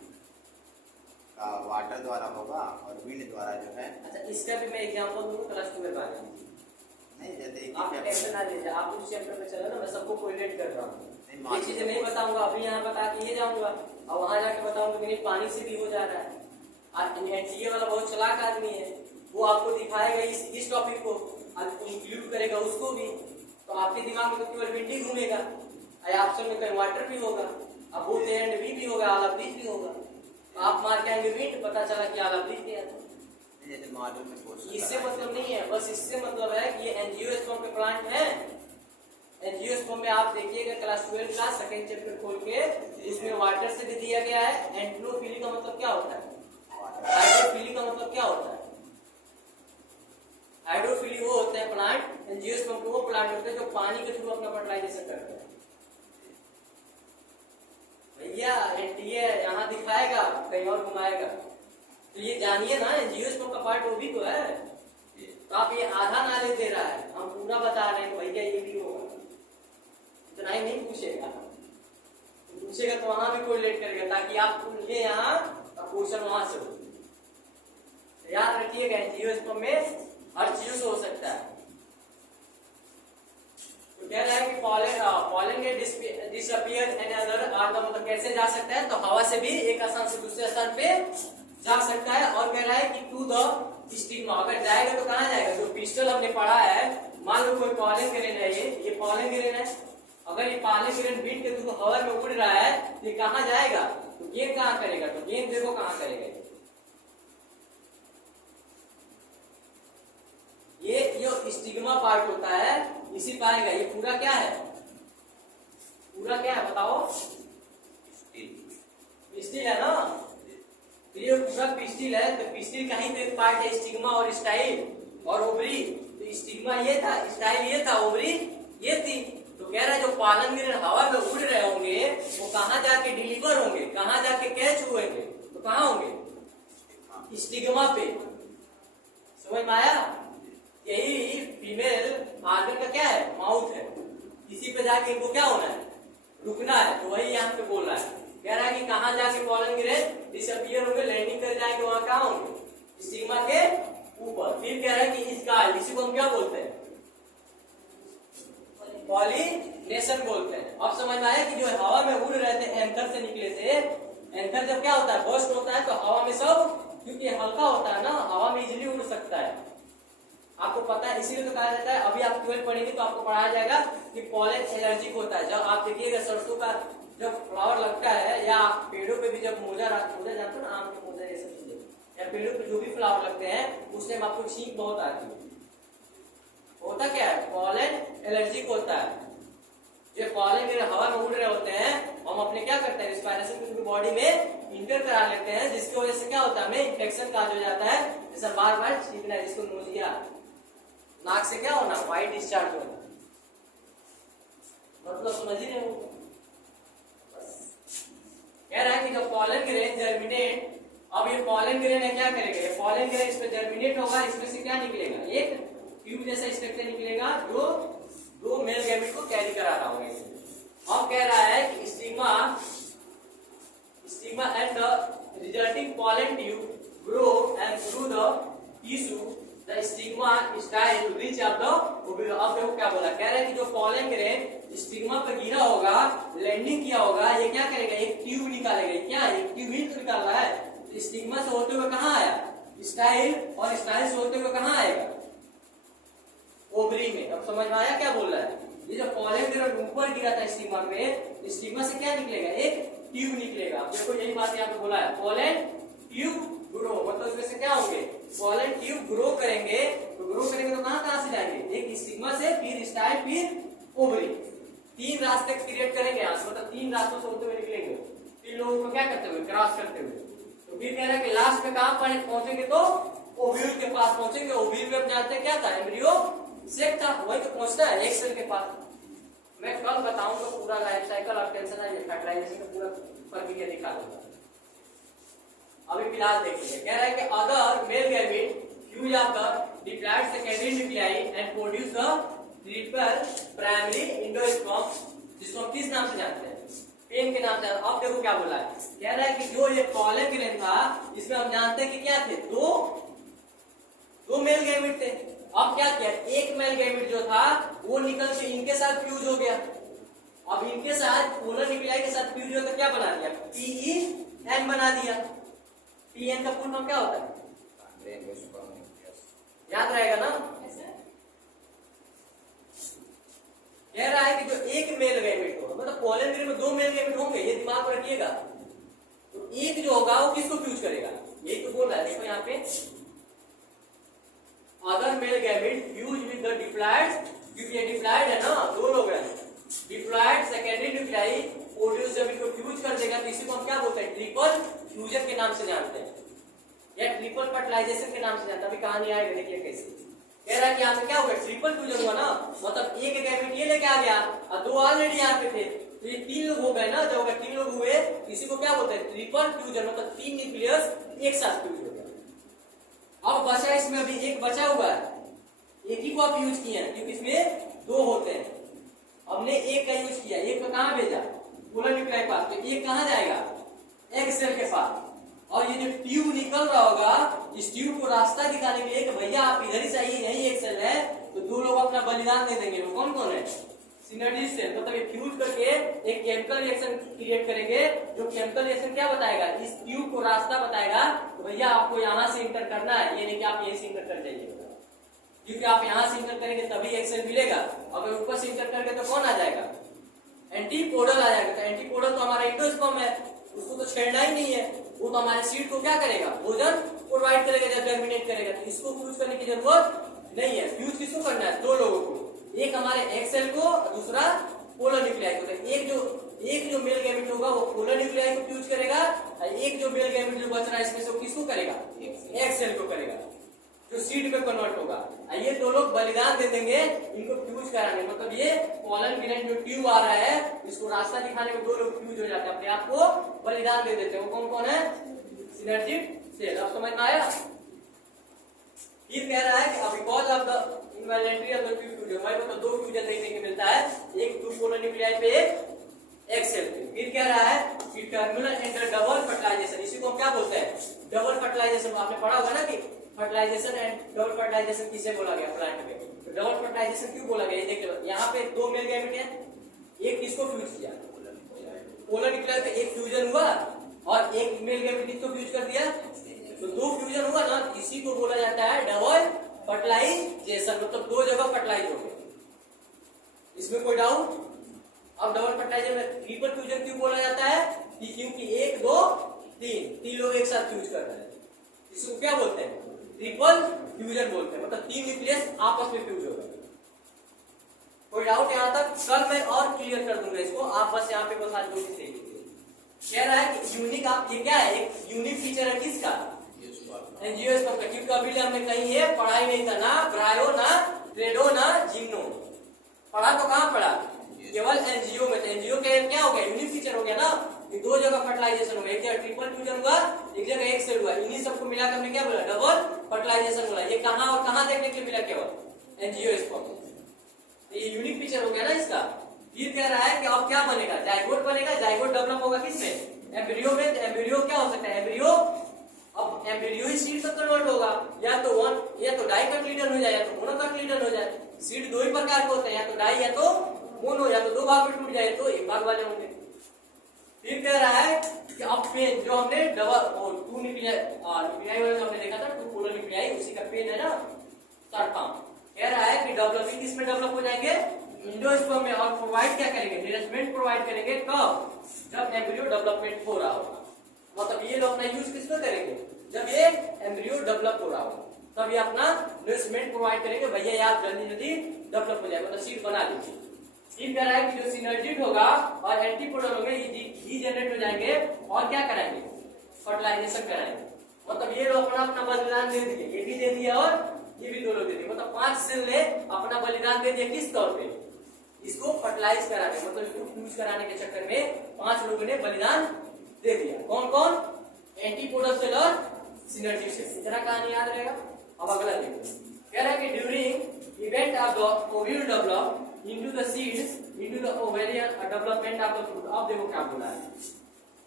का वाटर द्वारा होगा और विंड द्वारा जो है। अच्छा इसका भी मैं एग्जांपल दूंगा क्लास 2 में बारे में, नहीं जैसे आप टेंशन ना लीजिए, आप उस चैप्टर में चलो ना, मैं सबको कोरिलेट कर रहा हूँ, नहीं, ये चीजें नहीं बताऊंगा, अभी यहाँ बता के ये जाऊंगा, और वहां जाके बताऊंगा कि नहीं पानी से भी हो जा रहा है। एनटीए वाला बहुत चालाक आदमी है, वो आपको दिखाएगा इस टॉपिक को, इंक्लूड करेगा उसको भी, तो आपके दिमाग में तो केवल विंड ही घूमेगा, ऑप्शन में कहीं वाटर भी होगा, अब बोथ एंड भी होगा, आला ब्रीज भी होगा, तो आप मार के आएंगे विंड, पता चला कि आला ब्रीज नहीं आता। इससे मतलब नहीं है, बस इससे मतलब है कि ये एंजियोस्पर्म के प्लांट है। एंजियोस्पर्म में आप देखिएगा क्लास 12 का सेकंड चैप्टर खोल के, उसमें वाटर से भी दिया गया है। एंटिलोफिली का मतलब क्या होता है, हाइड्रोफिली का मतलब क्या होता है, हाइड्रोफिली वो होते हैं प्लांट, एंजियोस्पर्म वो प्लांट होते हैं जो पानी के थ्रू अपना फर्टिलाइजेशन करते हैं। भैया एनटीए यहाँ दिखाएगा, कहीं और घुमाएगा, तो ये जानिए ना एंजियोस्पर्म का पार्ट वो भी तो है, तो आप ये आधा नॉलेज दे रहा है, हम पूरा बता रहे हैं भैया ये भी होगा, इतना ही नहीं पूछेगा, तो पूछेगा तो वहां भी कोरिलेट करेगा, ताकि आप ये यहाँ क्वेश्चन वहां से हो। याद रखिएगा एंजियोस्पर्म में हर चीज हो सकता है। तो कह रहा है कि पॉलन के disappear and other are the, मतलब कैसे जा सकता है, तो हवा से भी एक स्थान से दूसरे स्थान पे जा सकता है। और कह रहा है कि टू द स्टिग्मा, अगर जाएगा तो कहाँ जाएगा, जो पिस्टल हमने पढ़ा है, मान लो कोई पॉलन ग्रेन है, ये पॉलन ग्रेन है, अगर ये पॉलन ग्रेन विंड के थ्रू हवा में उड़ रहा है तो ये कहाँ जाएगा, तो गेंद कहाँ करेगा, तो गेंद देखो कहाँ करेगा, ये जो स्टिग्मा पार्ट होता है इसी पाएगा। ये पूरा क्या है, पूरा क्या है बताओ, पिस्टिल है ना, तो ये पूरा पिस्टिल है, तो पिस्टिल का ही तो एक पार्ट है स्टिग्मा और स्टाइल और ओवरी, तो स्टिग्मा ये था, स्टाइल ये था, ओवरी ये थी। तो कह रहा है जो पॉलन ग्रेन हवा में उड़ रहे होंगे वो कहाँ जाके डिलीवर होंगे, कहाँ जाके कैच हुएंगे, तो कहाँ होंगे, स्टिग्मा पे। समझ में आया, यही फीमेल आर्गन का क्या है, माउथ है, इसी पे जाके इनको क्या होना है, रुकना है। तो वही यहाँ पे बोल रहा है, कह रहा है कि कहाँ जाके पॉलन ग्रेन डिसअपियर होंगे, लैंडिंग कर जाएंगे, वहां कहाँ होंगे, स्टिग्मा के ऊपर। फिर कह रहा है कि इस गाल, इसी को हम क्या बोलते हैं, पॉलिनेशन बोलते हैं। अब समझ में आया कि जो हवा में उड़ रहे थे एंथर से निकले थे, एंथर जब क्या होता है, बर्स्ट होता है, तो हवा में सब, क्योंकि हल्का होता है ना, हवा में इजिली उड़ सकता है। आपको आपको पता है, इसीलिए तो कहा जाता है, अभी आप 12 पढ़ेंगे तो आपको पढ़ाया जाएगा कि पॉलन एलर्जिक होता है। जब आप देखिएगा सरसों का जब फ्लावर लगता है, या पेड़ों पे भी जब मोजा जानते हो ना, आम के मोजा, ये सब चीजें, या पेड़ों पे जो भी फ्लावर लगते हैं उस टाइम आपको छींक बहुत आती है। होता क्या है, पॉलन एलर्जिक होता है। जो पॉलन हवा में उड़ रहे होते हैं, हम अपने क्या करते हैं, रिस्पायरेशन को बॉडी में इंटर करा लेते हैं, जिसकी वजह से क्या होता है, हमें इन्फेक्शन का हो जाता है, जैसे बार बार छींकना, जिसको नोजिया, नाक से क्या होना, व्हाइट डिस्चार्ज होना। मतलब समझ ही रहे हो। कह रहा है कि जब पॉलन ग्रेन जर्मिनेट, अब ये पॉलन ग्रेन है क्या करेगा, ये पॉलन ग्रेन इस पे जर्मिनेट होगा, इसमें से क्या निकलेगा, एक ट्यूब जैसा स्ट्रक्चर निकलेगा जो दो मेल गैमेट को कैरी करा रहा होगा। अब कह रहा है कि stigma and the resulting pollen tube grow and through the tissue the stigma style rich of the ovule. अब देखो क्या बोला, कह रहा है कि जो पॉलन ग्रेन स्टिग्मा पर गिरा होगा, लैंडिंग किया होगा, ये क्या करेगा, एक ट्यूब निकालेगा। क्या एक ट्यूब ही तो निकाल रहा है, स्टिग्मा से होते हुए कहाँ आया, स्टाइल, और स्टाइल से होते हुए कहाँ आएगा, ओवरी में। अब समझ में आया क्या बोल रहा है, ये जो पॉलन ग्रेन ऊपर गिरा था स्टिग्मा पे, स्टिग्मा से क्या निकलेगा, एक ट्यूब निकलेगा। देखो यही बात यहाँ पे बोला है, पॉलन ट्यूब ग्रो, मतलब इसमें से क्या होंगे, पॉलन ट्यूब ग्रो करेंगे, तो ग्रो करेंगे तो कहाँ से जाएंगे, एक स्टिग्मा से, फिर स्टाइल, फिर ओवरी, तीन रास्ते क्रिएट करेंगे यहाँ से, मतलब तीन रास्तों से होते हुए निकलेंगे, तीन लोगों को क्या करते हुए, क्रॉस करते हुए। तो फिर कह रहा है कि लास्ट में कहाँ पहुंचेंगे, तो ओव्यूल के पास पहुंचेंगे। ओव्यूल में हम जानते हैं क्या था, एम्ब्रियो सेक था, वही तो पहुंचता है एक सेल के पास। मैं कल बताऊंगा पूरा लाइफ साइकिल ऑफ टेंशन है, फर्टिलाइजेशन का पूरा प्रक्रिया दिखा दूंगा। अभी फिलहाल देखिए, कह रहा है कि other male gamete fuse of the diploid secondary nuclei and produce the triple primary endosperm, जिसको हम किस नाम से जानते हैं, पेन के नाम से। अब देखो क्या बोला है, कह रहा है कि जो ये पॉलन ग्रेन था, इसमें हम जानते हैं कि क्या थे, दो मेल गैमेट थे। अब क्या किया, एक मेल गैमेट जो था वो निकल के इनके साथ फ्यूज हो गया। अब इनके साथ पोलर न्यूक्लियाई के साथ फ्यूज हो तो क्या बना दिया, PEN बना दिया। PN का पूर्ण नाम क्या होता है, याद रहेगा ना। कह रहा है कि जो एक मेल गैमेट हो, मतलब पॉलन ग्रेन में दो मेल गैमेट होंगे, ये दिमाग में रखिएगा। तो एक जो होगा वो किसको फ्यूज करेगा, यही तो बोल रहा है। देखो यहाँ पे other male gamete fuse with the diploid, क्योंकि ये डिप्लॉयड है ना, दो लोग हैं, डिप्लॉयड सेकेंडरी न्यूक्लियाई प्रोड्यूस, जब इनको फ्यूज कर देगा तो इसी को हम क्या बोलते हैं, ट्रिपल फ्यूजन के नाम से जानते हैं, या ट्रिपल फर्टिलाइजेशन के नाम से जानते हैं। अभी कहानी आएगा, देखिए कैसे। कह रहा है कि यहाँ पे क्या होगा, ट्रिपल फ्यूजन हुआ ना, मतलब एक गैमेट ये लेके आ गया और दो ऑलरेडी यहाँ पे थे, तो ये तीन लोग हो गए ना। जब अगर तीन लोग हुए इसी को क्या बोलते हैं, ट्रिपल फ्यूजन, मतलब तीन न्यूक्लियस एक साथ फ्यूज हो गया। अब बचा इसमें अभी एक बचा हुआ है, एक ही को आप यूज किए हैं, क्योंकि इसमें दो होते हैं, हमने एक का यूज किया, एक को कहाँ भेजा, पोलर न्यूक्लियाई के पास, तो एक कहाँ जाएगा, एक सेल के पास। और ये जो ट्यूब निकल रहा होगा, इस ट्यूब को रास्ता दिखाने के लिए कि भैया आप इधर ही चाहिए, यही एक सेल है, तो दो लोग अपना बलिदान दे देंगे। वो कौन कौन है, सिनर्जिस्ट सेल, मतलब ये फ्यूज करके एक केमिकल रिएक्शन क्रिएट करेंगे, जो केमिकल रिएक्शन क्या बताएगा, इस ट्यूब को रास्ता बताएगा, तो भैया आपको यहाँ से इंटर करना है, ये नहीं कि आप यहीं से इंटर कर जाइए, क्योंकि आप यहाँ से इंटर करेंगे तभी एक सेल मिलेगा। अगर ऊपर से इंटर करके तो कौन आ जाएगा, एंटीपोडल आ जाएगा। तो एंटीपोडल तो हमारा एंडोस्पर्म है, उसको तो छेड़ना ही नहीं है, वो तो हमारे सीड को क्या करेगा, भोजन प्रोवाइड करेगा जब जर्मिनेट करेगा, तो इसको फ्यूज करने की जरूरत नहीं है। फ्यूज किसको करना है, दो लोगों को, एक हमारे एक सेल को और दूसरा पोलर न्यूक्लियाई को। एक जो मेल गैमेट होगा वो पोलर न्यूक्लियाई को फ्यूज करेगा, और एक जो मेल गैमेट जो बच रहा है इसमें से वो किसको करेगा, एक सेल को करेगा, जो सीड में कन्वर्ट होगा। ये दो लोग बलिदान दे देंगे इनको फ्यूज कराने, मतलब ये पॉलन ग्रेन जो ट्यूब आ रहा है इसको रास्ता दिखाने में दो लोग फ्यूज हो जाते हैं, अपने आप को बलिदान दे देते हैं। वो कौन कौन है, सिनर्जिक सेल। अब समझ में आया। फिर कह रहा है कि because of the involuntary of the fusion, हमारे को तो दो फ्यूजन देखने को मिलता है, एक टू पोलर न्यूक्लियाई पे एक सेल पे। फिर कह रहा है कि टर्मिनल एंड डबल फर्टिलाइजेशन, इसी को हम क्या बोलते हैं, डबल फर्टिलाइजेशन। आपने पढ़ा होगा ना कि फर्टिलाइजेशन एंड डबल फर्टिलाइजेशन किसे बोला गया प्लांट में, तो डबल फर्टिलाइजेशन क्यों बोला गया, ये देख लो। यहाँ पे दो मेल गैमेट है, एक किसको फ्यूज किया, पोलर न्यूक्लियाई पे एक फ्यूजन हुआ, और एक मेल गैमेट किसको फ्यूज कर दिया, तो दो फ्यूजन हुआ ना, इसी को बोला जाता है डबल फर्टिलाइजेशन मतलब दो जगह फर्टिलाइज हो गया, इसमें कोई डाउट? अब डबल फर्टिलाइजर में ट्रिपल फ्यूजन क्यों बोला जाता है? क्योंकि 1 2 3 लोग एक साथ फ्यूज कर रहे हैं, इसको क्या बोलते हैं? ट्रिपल फ्यूजन बोलते हैं, मतलब 3 न्यूक्लियस आपस में फ्यूज हो गए। कोई डाउट यहाँ तक? कल मैं और क्लियर कर दूंगा इसको, आप बस यहाँ पे बस आज नोटिस दे दीजिए। कह रहा है कि यूनिक, आप ये क्या है, एक यूनिक फीचर है किसका? एंजियोस्पर्म का। क्योंकि अभी हमने कहीं ये पढ़ाई नहीं था, ना ब्रायो ना ट्रेडो ना जिम्नो पढ़ा, तो कहाँ पढ़ा? केवल एनजीओ में। एनजीओ के क्या हो गया? यूनिक फीचर हो गया ना, कि दो जगह फर्टिलाइजेशन हो गया, एक जगह ट्रिपल फ्यूजन हुआ, एक जगह एक सेल हुआ, इन्हीं सबको मिलाकर हमने क्या बोला? डबल फर्टिलाइजेशन बोला। ये कहाँ और कहाँ देखने के लिए मिला? केवल एंजियोस्पर्म। ये यूनिक फीचर हो गया ना इसका। फिर कह रहा है कि अब क्या बनेगा? जाइगोट बनेगा। जाइगोट डेवलप होगा किसमें? एम्ब्रियो में। एम्ब्रियो क्या हो सकता है? एम्ब्रियो, अब एम्ब्रियो ही सीड में कन्वर्ट होगा, या तो डाइकोटिलीडन हो जाए, या तो मोनोकोटिलीडन हो जाए। सीड दो ही प्रकार के होते हैं, या तो डाई या तो मोनो, या तो दो भाग में टूट जाए तो एक भाग वाले होंगे। फिर कह रहा है कि अब पेन जो हमने डबल टू न्यूक्लियाई वाले हमने देखा था, टू पोलर न्यूक्लियाई, उसी का पेन है ना थर्ड फॉर्म। कह रहा है कि डेवलपिंग किसमें डेवलप हो जाएंगे? एंजियोस्पर्म में। और प्रोवाइड क्या करेंगे? नरिशमेंट प्रोवाइड करेंगे। कब? जब एम्ब्रियो डेवलपमेंट हो रहा होगा। मतलब ये लोग अपना यूज किसमें करेंगे? जब ये एम्ब्रियो डेवलप हो रहा होगा तब ये अपना नरिशमेंट प्रोवाइड करेंगे। भैया यार जल्दी जल्दी डेवलप हो जाए, मतलब सीड बना लीजिए। फिर कह रहा है कि जो सिनर्जिड होगा और एंटीपोडल होंगे, ये जनरेट हो जाएंगे और क्या कराएंगे? फर्टिलाइजेशन कराएंगे। मतलब ये लोग अपना अपना बलिदान दे दिए, ये भी दे दिया और ये भी दो लोग दे दिए। मतलब 5 सेल ने अपना बलिदान दे दिया। किस तौर पे? इसको फर्टिलाइज कराने, मतलब इसको फ्यूज कराने के चक्कर में 5 लोगों ने बलिदान दे दिया। कौन कौन? एंटीपोडल सेल और सिनर्जिड सेल। इतना कहानी याद रहेगा। अब अगला देखो, कह रहा है कि during event of the ovule develop into the seeds into the ovarian development of the fruit। अब देखो क्या बोला है।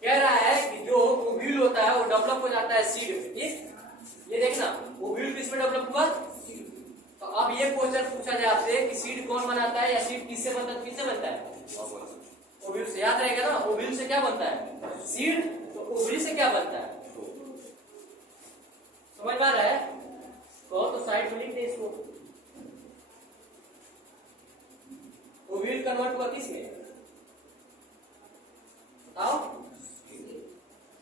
कह रहा है कि जो ओव्यूल होता है वो डेवलप हो जाता है सीड में। ये देखना, ओव्यूल किसमें डेवलप हुआ? तो अब ये क्वेश्चन पूछा जाए आपसे कि सीड कौन बनाता है, या सीड किससे बनता है? किससे बनता है? ओव्यूल से। याद रहेगा ना, ओव्यूल से क्या बनता है? सीड। तो ओवरी से क्या बनता है? समझ में आ रहा है? तो साइड में लिख दे इसको। ओव्यूल कन्वर्ट हुआ किसमें? बताओ।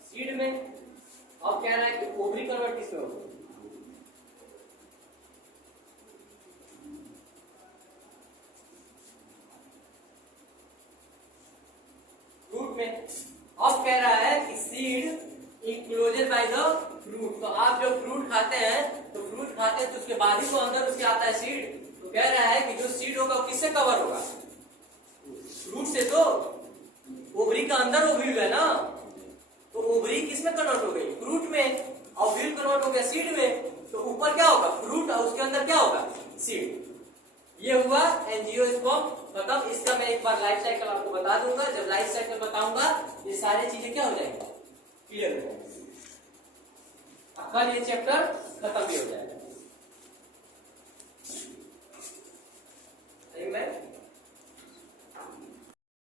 सीड में। अब कह रहा है कि ओवरी कन्वर्ट किसमें होगा? फ्रूट में। अब कह रहा है कि seed enclosure by the fruit. तो आप जो फ्रूट खाते हैं तो उसके बाद ही तो अंदर उसके आता है सीड। तो कह रहा है कि जो सीड होगा वो किससे कवर होगा? फ्रूट से। तो ओवरी का अंदर ओव्यूल है ना, तो ओवरी किसमें कन्वर्ट हो गई? फ्रूट में। ओव्यूल कन्वर्ट हो गया सीड में, तो ऊपर क्या होगा? फ्रूट, और उसके अंदर क्या होगा? सीड। ये हुआ एंजियोस्पर्म खत्म। इसका मैं एक बार लाइफ साइकिल आपको बता दूंगा। जब लाइफ साइकिल बताऊंगा ये सारी चीजें क्या हो जाएंगी? क्लियर हो जाएंगी। कल ये चैप्टर खत्म भी हो जाएगा।